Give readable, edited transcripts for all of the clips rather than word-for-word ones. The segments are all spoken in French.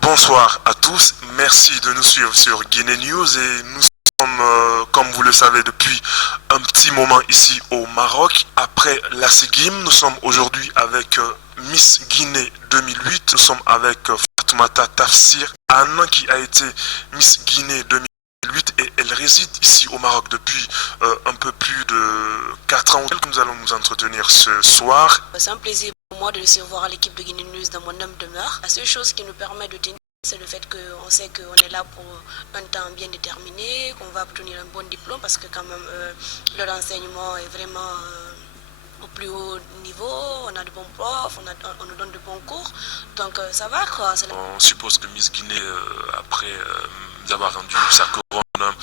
Bonsoir à tous, merci de nous suivre sur Guinée News et nous sommes, comme vous le savez, depuis un petit moment ici au Maroc. Après la Ségim, nous sommes aujourd'hui avec Miss Guinée 2008, nous sommes avec Fatoumata Tafsir Anne qui a été Miss Guinée 2008 et elle réside ici au Maroc depuis un peu plus de 4 ans. Nous allons nous entretenir ce soir. C'est un plaisir pour moi de recevoir l'équipe de Guinée News dans mon homme demeure. La seule chose qui nous permet de tenir, c'est le fait qu'on sait qu'on est là pour un temps bien déterminé, qu'on va obtenir un bon diplôme parce que quand même leur enseignement est vraiment au plus haut niveau, on a de bons profs, on nous donne de bons cours, donc ça va quoi. On suppose que Miss Guinée, après avoir rendu sa couronne,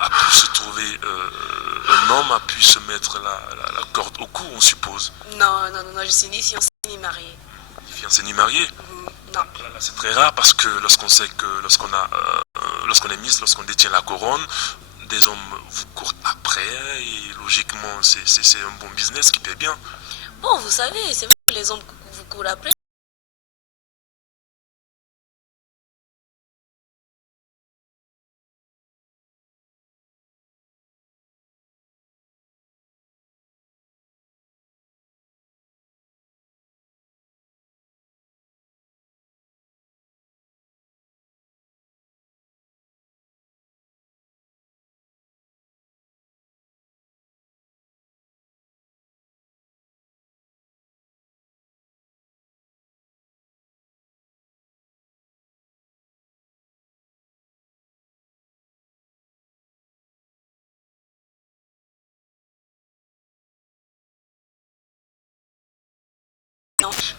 a pu se trouver un homme, a pu se mettre la corde au cou, on suppose. Non, je suis ni fiancée ni mariée. Ni fiancée ni mariée? Non. Là, c'est très rare parce que lorsqu'on sait que lorsqu'on est Miss, lorsqu'on détient la couronne, des hommes vous courent après et logiquement c'est un bon business qui paie bien. Bon, vous savez, c'est vrai que les hommes vous courent après.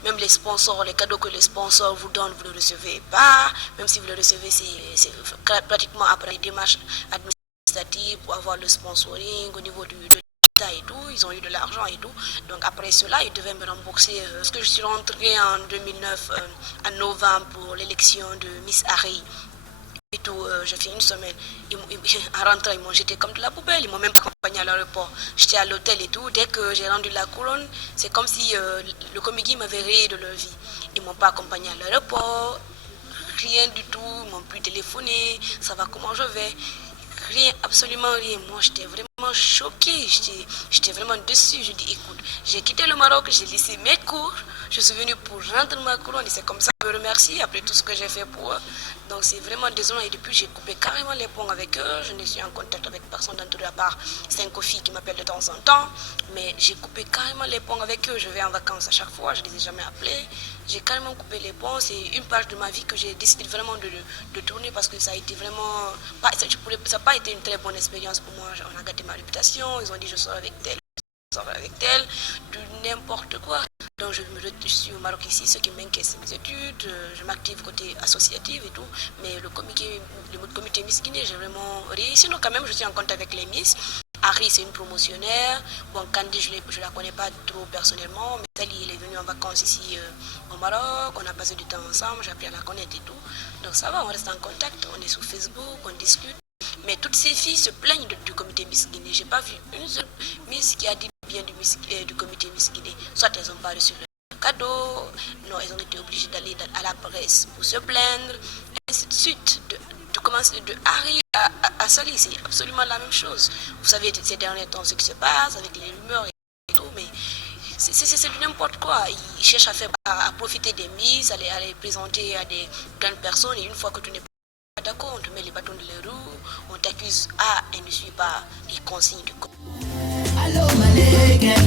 Même les sponsors, les cadeaux que les sponsors vous donnent, vous ne le recevez pas. Même si vous le recevez, c'est pratiquement après les démarches administratives pour avoir le sponsoring au niveau de l'État et tout. Ils ont eu de l'argent et tout. Donc après cela, ils devaient me rembourser. Parce que je suis rentrée en 2009, en novembre, pour l'élection de Miss Harry. Et tout, j'ai fait une semaine. En rentrant, ils m'ont jeté comme de la poubelle. Ils m'ont même accompagné à l'aéroport. J'étais à l'hôtel et tout. Dès que j'ai rendu la couronne, c'est comme si le comédie m'avait rayé de leur vie. Ils ne m'ont pas accompagné à l'aéroport. Rien du tout. Ils m'ont plus téléphoné. Ça va, comment je vais? Rien, absolument rien. Moi, j'étais vraiment choquée. J'étais vraiment déçue. Je dis, écoute, j'ai quitté le Maroc, j'ai laissé mes cours. Je suis venue pour rendre ma couronne et c'est comme ça que je me remercie après tout ce que j'ai fait pour eux. Donc c'est vraiment désolant et depuis j'ai coupé carrément les ponts avec eux. Je ne suis en contact avec personne d'entre eux à part 5 filles qui m'appellent de temps en temps. Mais j'ai coupé carrément les ponts avec eux. Je vais en vacances à chaque fois, je ne les ai jamais appelés. J'ai carrément coupé les ponts. C'est une page de ma vie que j'ai décidé vraiment de tourner parce que ça a été vraiment... Ça n'a pas été une très bonne expérience pour moi. On a gâté ma réputation. Ils ont dit je sors avec tel. Avec elle, de n'importe quoi. Donc je suis au Maroc ici, ce qui m'inquiète c'est mes études, je m'active côté associatif et tout, mais le comité Miss Guinée, j'ai vraiment réussi. Sinon quand même je suis en contact avec les Miss. Harry c'est une promotionnaire, bon Candy je ne la connais pas trop personnellement, mais Sally elle est venue en vacances ici au Maroc, on a passé du temps ensemble, j'ai appris à la connaître et tout. Donc ça va, on reste en contact, on est sur Facebook, on discute. Mais toutes ces filles se plaignent du comité Miss Guinée. J'ai pas vu une seule Miss qui a dit bien du comité Miss Guinée. Soit elles n'ont pas reçu le cadeau, non, elles ont été obligées d'aller à la presse pour se plaindre, et ainsi de suite. De commencer de Harry à Sally, c'est absolument la même chose. Vous savez, ces derniers temps, ce qui se passe avec les rumeurs et tout, mais c'est du n'importe quoi. Ils cherchent à profiter des Miss, à les présenter à des grandes personnes, et une fois que tu n'es pas d'accord, on te met les bâtons de les roues, on t'accuse et ne suit pas les consignes du corps. Allô, Malek,